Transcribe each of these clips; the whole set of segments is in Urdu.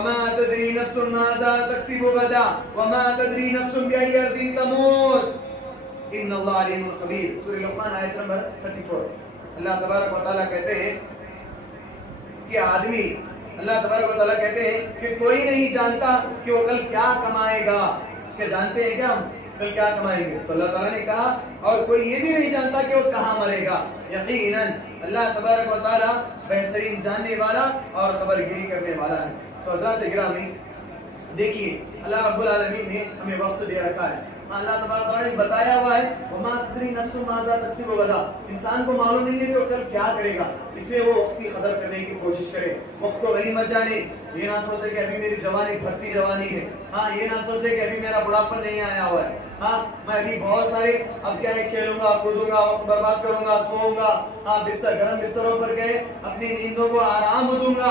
وما تدري نفس ماذا تكسب غدا وما تدري نفس بأي أرض تموت ان اللہ علیم خبیر. سورہ لقمان آیت نمبر 34. اللہ تبارک و تعالیٰ کہتے ہیں کہ آدمی، اللہ تبارک و تعالیٰ کہتے ہیں کہ کوئی نہیں جانتا کہ وہ کل کیا کمائے گا. کہ جانتے ہیں کیا ہم کل کیا کمائیں گے؟ تو اللہ تعالیٰ نے کہا اور کوئی یہ بھی نہیں جانتا کہ وہ کہاں مرے گا. یقیناً اللہ تبارک و تعالیٰ بہترین جاننے والا اور خبر گیری کرنے والا ہے. تو حضرات گرامی دیکھیے، اللہ رب العالمین نے ہمیں وقت دے رکھا ہے. اللہ تبارک و تعالیٰ نے بتایا ہوا ہے وما تدری نفس ماذا تکسب غدا. انسان کو معلوم نہیں ہے کہ وہ کل کیا کرے گا، اس لیے وہ وقت کی قدر کرنے کی کوشش کرے. وقت کو غنیمت جانے. یہ نہ سوچے کہ ابھی میری جوانی بھرتی جوانی ہے. یہ نہ سوچے کہ ابھی میرا بڑھاپن نہیں آیا ہوا ہے. میں ابھی بہت سارے اب کیا ہے، کھیلوں گا، کودوں گا، وقت برباد کروں گا، سوؤں گا، بستر گرم بستروں پر گئے اپنی نیندوں کو آرام دوں گا.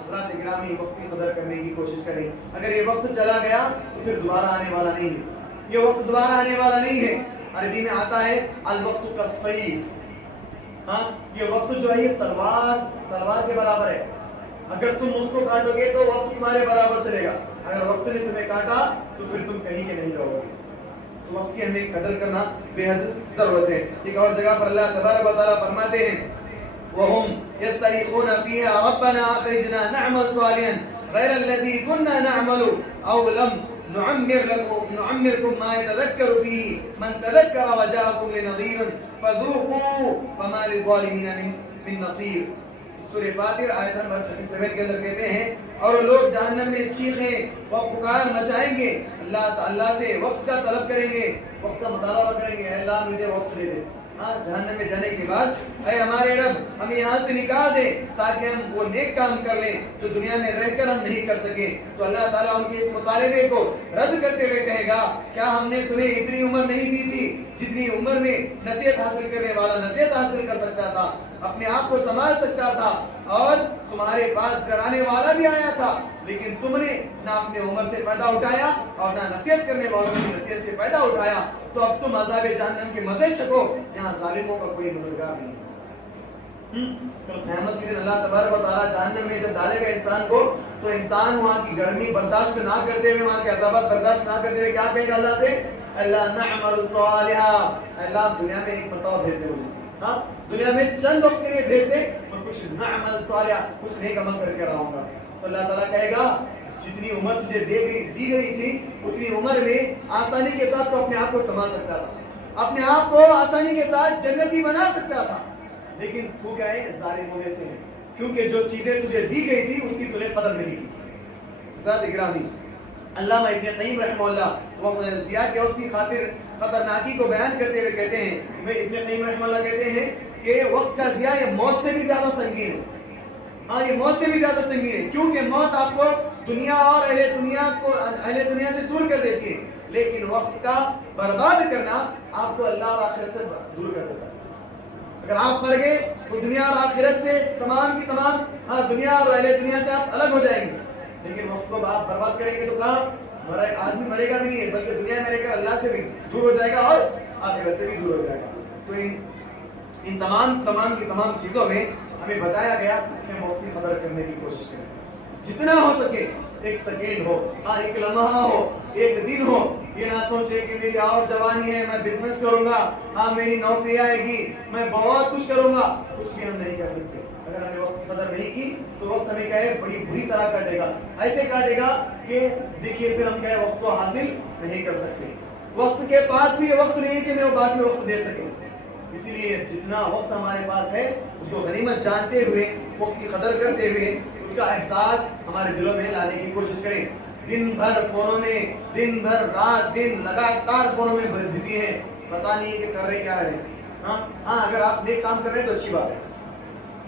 حضرات گرامی وقت کی قدر کرنے کی کوشش کریں. اگر یہ وقت چلا گیا تو پھر دوبارہ آنے والا نہیں ہے. یہ وقت دوبارہ آنے والا نہیں ہے. عربی میں آتا ہے الوقت کالسیف. یہ وقت جو ہے یہ تلوار کے برابر ہے. اگر تم اس کو کاٹو گے تو وقت تمہارے برابر چلے گا، اگر وقت نے تمہیں کاٹا تو پھر تم کہیں کے نہیں رہو گے. تو وقت کی ہمیں قدر کرنا بے حد ضرورت ہے. ایک اور جگہ پر اللہ تبارک و تعالیٰ فرماتے ہیں وَهُمْ يَسْتَرِخُونَ فِيهَا رَبَّنَا أَخْرِجْنَا نَعْمَلْ صَالِحًا غَيْرَ الَّذِي كُنَّا نَعْمَلُ أَوْ لَمْ نعمركم ما يتذكر فيه من تذكر وجاءكم لنذير فذوقوا فما للظالمين من نصير. سورہ فاطر آیت نمبر 37 کے اندر کہتے ہیں اور لوگ جہنم میں چیخیں و پکار مچائیں گے، اللہ سے وقت کا طلب کریں گے، وقت کا مطالبہ کریں گے، اے اللہ مجھے وقت دے دے. جہنم میں جانے کے بعد اے ہمارے رب ہمیں یہاں سے نکال دے تاکہ ہم وہ نیک کام کر لیں جو دنیا میں رہ کر ہم نہیں کر سکے. تو اللہ تعالیٰ ان کے اس مطالبے کو رد کرتے ہوئے کہے گا کیا ہم نے تمہیں اتنی عمر نہیں دی تھی جتنی عمر میں نصیحت حاصل کرنے والا نصیحت حاصل کر سکتا تھا، اپنے آپ کو سنبھال سکتا تھا، اور تمہارے پاس ڈرانے والا بھی آیا تھا، لیکن تم نے نہ اپنے عمر سے فائدہ اٹھایا اور نہ نصیحت کرنے والوں کی نصیحت سے فائدہ اٹھایا. تو اب تم عذاب جہنم کے مزے چکو، یہاں ظالموں کا کوئی مددگار نہیں. تو قیامت کے دن اللہ تبارک و تعالیٰ جہنم میں جب ڈالے گا انسان کو تو انسان وہاں کی گرمی برداشت نہ کرتے ہوئے، وہاں کے عذابات برداشت نہ کرتے ہوئے کیا کہے گا اللہ سے؟ اللہ نعمل صالحا. اللہ دنیا میں ایک مرتبہ بھیج دے، دنیا میں چند وقت کے لیے بھیج دے اور کچھ نعمل صالحا، کچھ نیک عمل کر کے رہوں گا. تو اللہ تعالیٰ کہے گا جتنی عمر تجھے دی گئی تھی اتنی عمر میں آسانی کے ساتھ تو اپنے آپ کو سنبھال سکتا تھا، اپنے آپ کو آسانی کے ساتھ جنتی بنا سکتا تھا، لیکن تو کیا ہے، ظالموں میں سے ہے، کیونکہ جو چیزیں تجھے دی گئی تھی اس کی تجھے قدر نہیں کی. حضرات گرامی علامہ ابن قیم رحمہ اللہ وقت ضیاء کے وقت کی خاطر خطرناکی کو بیان کرتے ہوئے کہتے ہیں، ابن قیم رحمہ اللہ کہتے ہیں کہ وقت کا ضیاء یہ موت سے بھی زیادہ سنگین ہے. یہ موت سے بھی زیادہ سنگین ہے، کیونکہ موت آپ کو دنیا اور اہل دنیا سے دور کر دیتی ہے، لیکن وقت کا برباد کرنا آپ کو اللہ اور آخرت سے دور کر دیتا ہے. اگر آپ مر گئے تو دنیا اور آخرت سے تمام کی تمام دنیا اور اہل دنیا سے آپ الگ ہو جائیں گے، لیکن وقت کو آپ برباد کریں گے تو کہاں آدمی مرے گا بھی نہیں ہے، بلکہ دنیا میں رہ کر اللہ سے بھی دور ہو جائے گا اور آخرت سے بھی دور ہو جائے گا. تو ان تمام کی تمام چیزوں میں ہمیں بتایا گیا کہ ہم وقت کی قدر کرنے کی کوشش کریں، جتنا ہو سکے. ایک سیکنڈ ہو، ایک لمحہ ہو، ایک دن ہو، یہ نہ سوچے کہ میری اور جوانی ہے میں بزنس کروں گا، میری نوکری آئے گی، میں بہت کچھ کروں گا. کچھ بھی ہم نہیں کر سکتے. اگر ہم نے وقت کی قدر نہیں کی تو وقت ہمیں کیا ہے بڑی بری طرح کاٹے گا، ایسے کاٹے گا کہ دیکھیے پھر ہم کیا ہے وقت کو حاصل نہیں کر سکتے. وقت کے پاس بھی یہ وقت نہیں ہے کہ میں بعد میں وقت دے سکوں. اسی لیے جتنا وقت ہمارے پاس ہے اس کو غنیمت جانتے ہوئے، وقت کی قدر کرتے ہوئے اس کا احساس ہمارے دلوں میں لانے کی کوشش کریں. دن بھر فونوں میں، دن بھر رات دن لگاتار فونوں میں بزی ہیں، پتہ نہیں کہ کر رہے کیا رہے. اگر آپ نیک کام کر رہے ہیں تو اچھی بات ہے،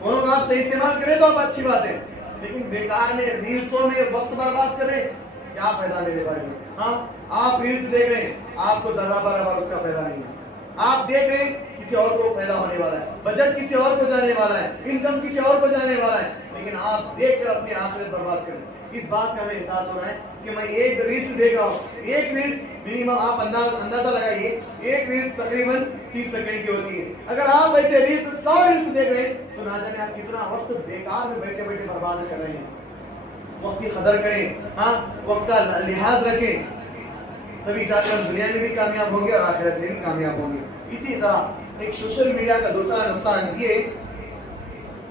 فونوں کا آپ صحیح استعمال کریں تو آپ اچھی بات ہے، لیکن بیکار میں ریلسوں میں وقت برباد کر رہے کیا فائدہ میرے بارے میں. آپ ریلس دیکھ رہے ہیں، آپ کو ذرہ برابر اس کا فائدہ نہیں ہے. آپ دیکھ رہے ہیں کسی اور کو فائدہ ہونے والا ہے، بجٹ کسی اور کو جانے والا ہے، انکم کسی اور کو جانے والا ہے، لیکن آپ دیکھ کر اپنی آخرت برباد کریں. اس بات کا ہمیں احساس ہو رہا ہے کہ میں ایک ریلس دیکھ رہا ہوں، ایک ریلس منیمم آپ اندازہ لگائیے ایک ریلس تقریباً 30 سیکنڈ کی ہوتی ہے. اگر آپ ایسے ریلس 100 ریلس دیکھ رہے ہیں تو نہ جانے آپ کتنا وقت بیکار میں بیٹھے بیٹھے برباد کر رہے ہیں. وقت کی قدر کریں, ہاں وقت کا لحاظ رکھیں, تبھی جا کر ہم دنیا میں بھی کامیاب ہوں گے اور آخرت میں بھی کامیاب ہوں گے. اسی طرح ایک سوشل میڈیا کا دوسرا نقصان یہ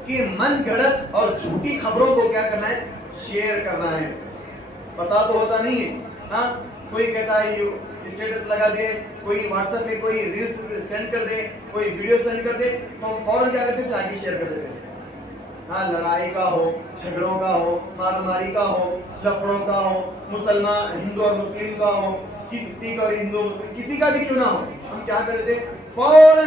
کہ من گھڑت اور جھوٹی خبروں کو کیا کرنا ہے, شیئر کرنا ہے. پتا تو ہوتا نہیں ہے, ہاں کوئی کہتا ہے اسٹیٹس لگا دے, کوئی واٹس ایپ میں کوئی ریلس سینڈ کر دے, کوئی ویڈیو سینڈ کر دے, تو ہم فوراً کیا کرتے ہیں, آگے شیئر کر دیتے ہیں. ہاں لڑائی کا ہو, جھگڑوں کا ہو, مار ماری کا ہو, لفڑوں کا ہو, مسلمان ہندو اور مسلم کا ہو, سکھ اور ہندو مسلم کسی کا بھی کیوں نہ ہو, ہم کیا کرتے ہیں فوراً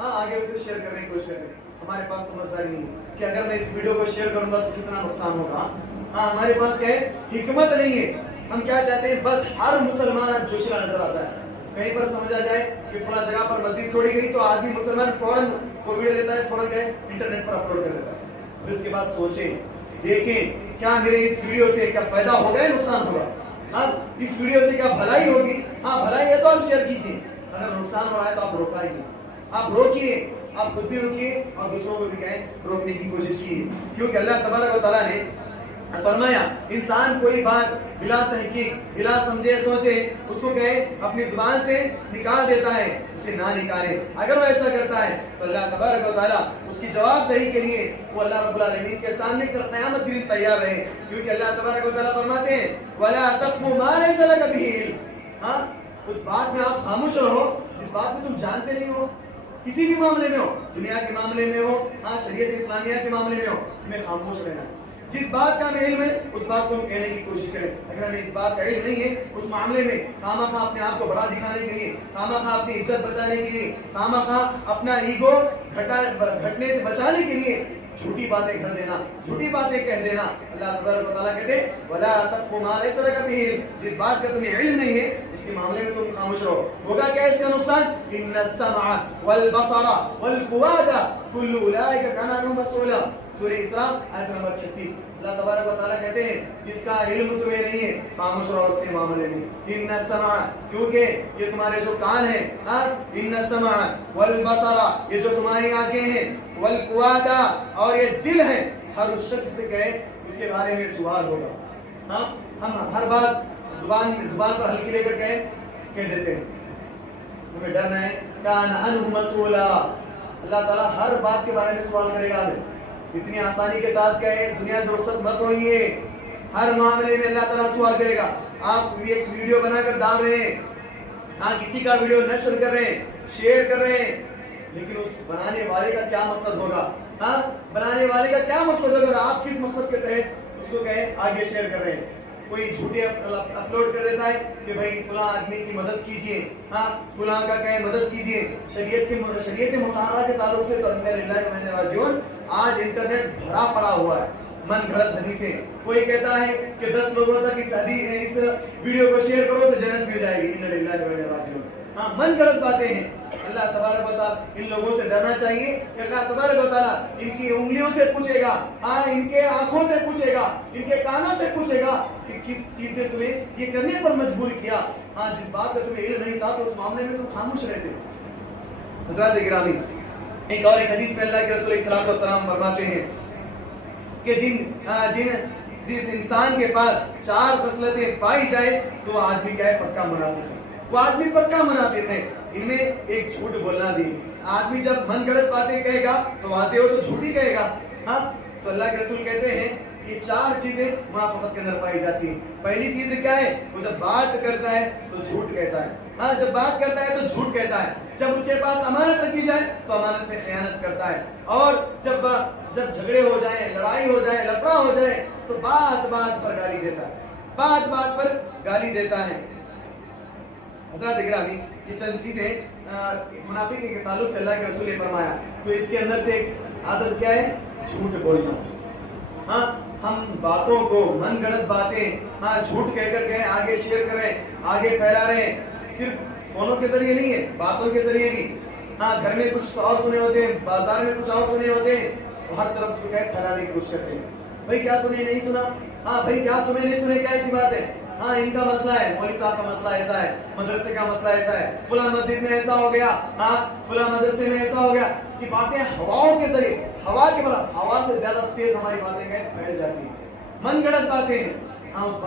ہاں آگے اسے شیئر کرنے کی کوشش کرتے ہیں. ہمارے پاس سمجھداری نہیں ہے کہ اگر میں اس ویڈیو کو شیئر کروں گا تو کتنا نقصان ہوگا. ہاں ہمارے پاس کیا ہے, حکمت نہیں ہے. ہم کیا چاہتے ہیں, بس ہر مسلمان جوشلا نظر آتا ہے. کہیں پر سمجھ آ جائے کہ فلاں جگہ پر مسجد توڑی گئی تو آدمی مسلمان فوراً وہ ویڈیو لیتا ہے, فوراً کیا ہے انٹرنیٹ پر اپلوڈ کر دیتا ہے. پھر اس کے بعد سوچیں دیکھیں کیا میرے اس ویڈیو سے کیا فائدہ ہوگا یا نقصان ہوگا. ہاں اس ویڈیو سے کیا بھلائی ہوگی, ہاں بھلائی ہے تو آپ شیئر کیجیے, اگر نقصان ہو رہا ہے تو آپ روکائیے, آپ روکیے, آپ خود بھی روکیے اور دوسروں کو بھی کہیں روکنے کی کوشش کیجیے. کیونکہ اللہ تبارک و تعالیٰ نے فرمایا انسان کوئی بات بلا تحقیق بلا سمجھے سوچے اس کو کہے اپنی زبان سے نکال دیتا ہے, اسے نہ نکالے. اگر وہ ایسا کرتا ہے تو اللہ تبارک و تعالیٰ اس کی جواب دہی کے لیے وہ اللہ رب العالمین کے سامنے قیامت کے دن تیار رہے. کیونکہ اللہ تبارک و تعالیٰ فرماتے ہیں وَلَا تَقْفُ مَا لَيْسَ لَكَ بِهِ عِلْمٌ, ہاں اس بات میں آپ خاموش رہو جس بات میں تم جانتے نہیں ہو. کسی بھی معاملے میں ہو, دنیا کے معاملے میں ہو, ہاں شریعت اسلامیہ کے معاملے میں ہو, ہمیں خاموش رہنا. جس بات کا ہمیں علم ہے اس بات کو ہم کہنے کی کوشش کریں. اگر ہمیں اس بات کا علم نہیں ہے اس معاملے میں خواہ مخواہ اپنے آپ کو بڑا دکھانے کے لیے, خواہ مخواہ اپنی عزت بچانے کے لیے, خواہ مخواہ اپنا ایگو گھٹنے سے بچانے کے لیے جھوٹی باتیں کر دینا, جھوٹی باتیں کہہ دینا. اللہ تبارک و تعالیٰ کہتے ہیں وَلَا تَقْفُ مَا لَيْسَ لَكَ بِهِ عِلْمٌ, جس بات کا تمہیں علم نہیں ہے اس کے معاملے میں تم خاموش رہو. ہوگا کیا اس کا نقصان, إِنَّ السَّمْعَ وَالْبَصَرَ وَالْفُؤَادَ كُلُّ أُولَٰئِكَ كَانَ عَنْهُ مسؤولا. سورہ اسراء آیت نمبر 36. اللہ تبارک و تعالیٰ کہتے ہیں جس کا علم تمہیں نہیں ہے خاموش رہو اس کے معاملے میں. ان السمع, کیونکہ یہ تمہارے جو کان ہیں, ان السمع والبصر, یہ جو تمہاری آنکھیں ہیں, والفؤاد, اور یہ دل ہے, ہر اس شخص سے کہے اس کے بارے میں سوال ہوگا. ہاں ہم ہر بات زبان پر ہلکی لے کر کہہ دیتے ہیں, تمہیں ڈرنا ہے کان عنہ مسؤولا. اللہ تعالیٰ ہر بات کے بارے میں سوال کرے گا. اتنی آسانی کے ساتھ کہے دنیا سے رخصت مت ہوئیے, ہر معاملے میں اللہ تعالیٰ سوال کرے گا. آپ ایک ویڈیو بنا کر ڈال رہے ہیں, ہاں کسی کا ویڈیو نشر کر رہے ہیں, شیئر کر رہے ہیں, لیکن اس بنانے والے کا کیا مقصد ہوگا, ہاں بنانے والے کا کیا مقصد ہوگا, اور آپ کس مقصد کے تحت اس کو کہیں آگے شیئر کر رہے ہیں. کوئی جھوٹے اپلوڈ کر دیتا ہے کہ بھائی فلاں آدمی کی مدد کیجیے, ہاں فلاں کا کہیں مدد کیجیے, شریعت مطہرہ کے تعلق سے تو انا للہ و انا الیہ راجعون. آج انٹرنیٹ بھرا پڑا ہوا ہے من گھڑت حدیثیں. کوئی کہتا ہے کہ 10 لوگوں تک اس ویڈیو کو شیئر کرو تو جنت مل جائے گی, انا للہ و انا الیہ راجعون. ہاں من گھڑت باتیں ہیں. اللہ تبارک و تعالیٰ ان لوگوں سے ڈرنا چاہیے کہ اللہ تبارک و تعالیٰ ان کی انگلیوں سے پوچھے گا, ہاں ان کے آنکھوں سے پوچھے گا, ان کے کانوں سے پوچھے گا کہ کس چیز نے تمہیں یہ کرنے پر مجبور کیا. ہاں جس بات کا تمہیں علم نہیں تھا تو اس معاملے میں تم خاموش رہتے. حضرات گرامی, ایک اور ایک حدیث میں اللہ کے رسول صلی اللہ علیہ وسلم فرماتے ہیں کہ جس انسان کے پاس 4 خصلتیں پائی جائے تو وہ آدمی کیا ہے, پکا منافق ہے. وہ آدمی پکا منافق ہے. ان میں ایک جھوٹ بولنا بھی. آدمی جب من گھڑت باتیں کہے گا تو واضح ہو تو جھوٹ ہی کہے گا. ہاں تو اللہ کے رسول کہتے ہیں یہ 4 چیزیں منافقت کے اندر پائی جاتی ہیں. پہلی چیز کیا ہے, وہ جب بات کرتا ہے تو جھوٹ کہتا ہے. ہاں جب بات کرتا ہے تو جھوٹ کہتا ہے. جب اس کے پاس امانت رکھی جائے تو امانت میں خیانت کرتا ہے. اور جب جھگڑے ہو جائیں, لڑائی ہو جائے, لفڑا ہو جائے تو بات پر گالی دیتا ہے, بات پر گالی دیتا ہے. حضرات گرامی, یہ چند چیزیں منافق کے تعلق سے اللہ کے رسول نے فرمایا. تو اس کے اندر سے ایک عادت کیا ہے, جھوٹ بولنا. ہاں ہم باتوں کو من گھڑت باتیں جھوٹ کہہ کر کے آگے شیئر کر رہے ہیں, آگے پھیلا رہے ہیں. صرف فونوں کے ذریعے نہیں ہے, باتوں کے ذریعے بھی. ہاں گھر میں کچھ اور سنے ہوتے ہیں, بازار میں کچھ اور سنے ہوتے ہیں, ہر طرف اس کو کیا پھیلانے کی کوشش کرتے ہیں. بھائی کیا تم نے نہیں سنا, ہاں بھائی کیا تمہیں نہیں سنے, کیا ایسی بات ہے, ہاں ان کا مسئلہ ہے, مولوی صاحب کا مسئلہ ایسا ہے, مدرسے کا مسئلہ ایسا ہے, فلاں مسجد میں ایسا ہو گیا, ہاں فلاں مدرسے میں ایسا ہو گیا. یہ باتیں ہواؤں کے ذریعے, ہوا سے زیادہ تیز ہماری باتیں پھیل جاتی ہیں. من گھڑت باتیں ہیں. ہاں اس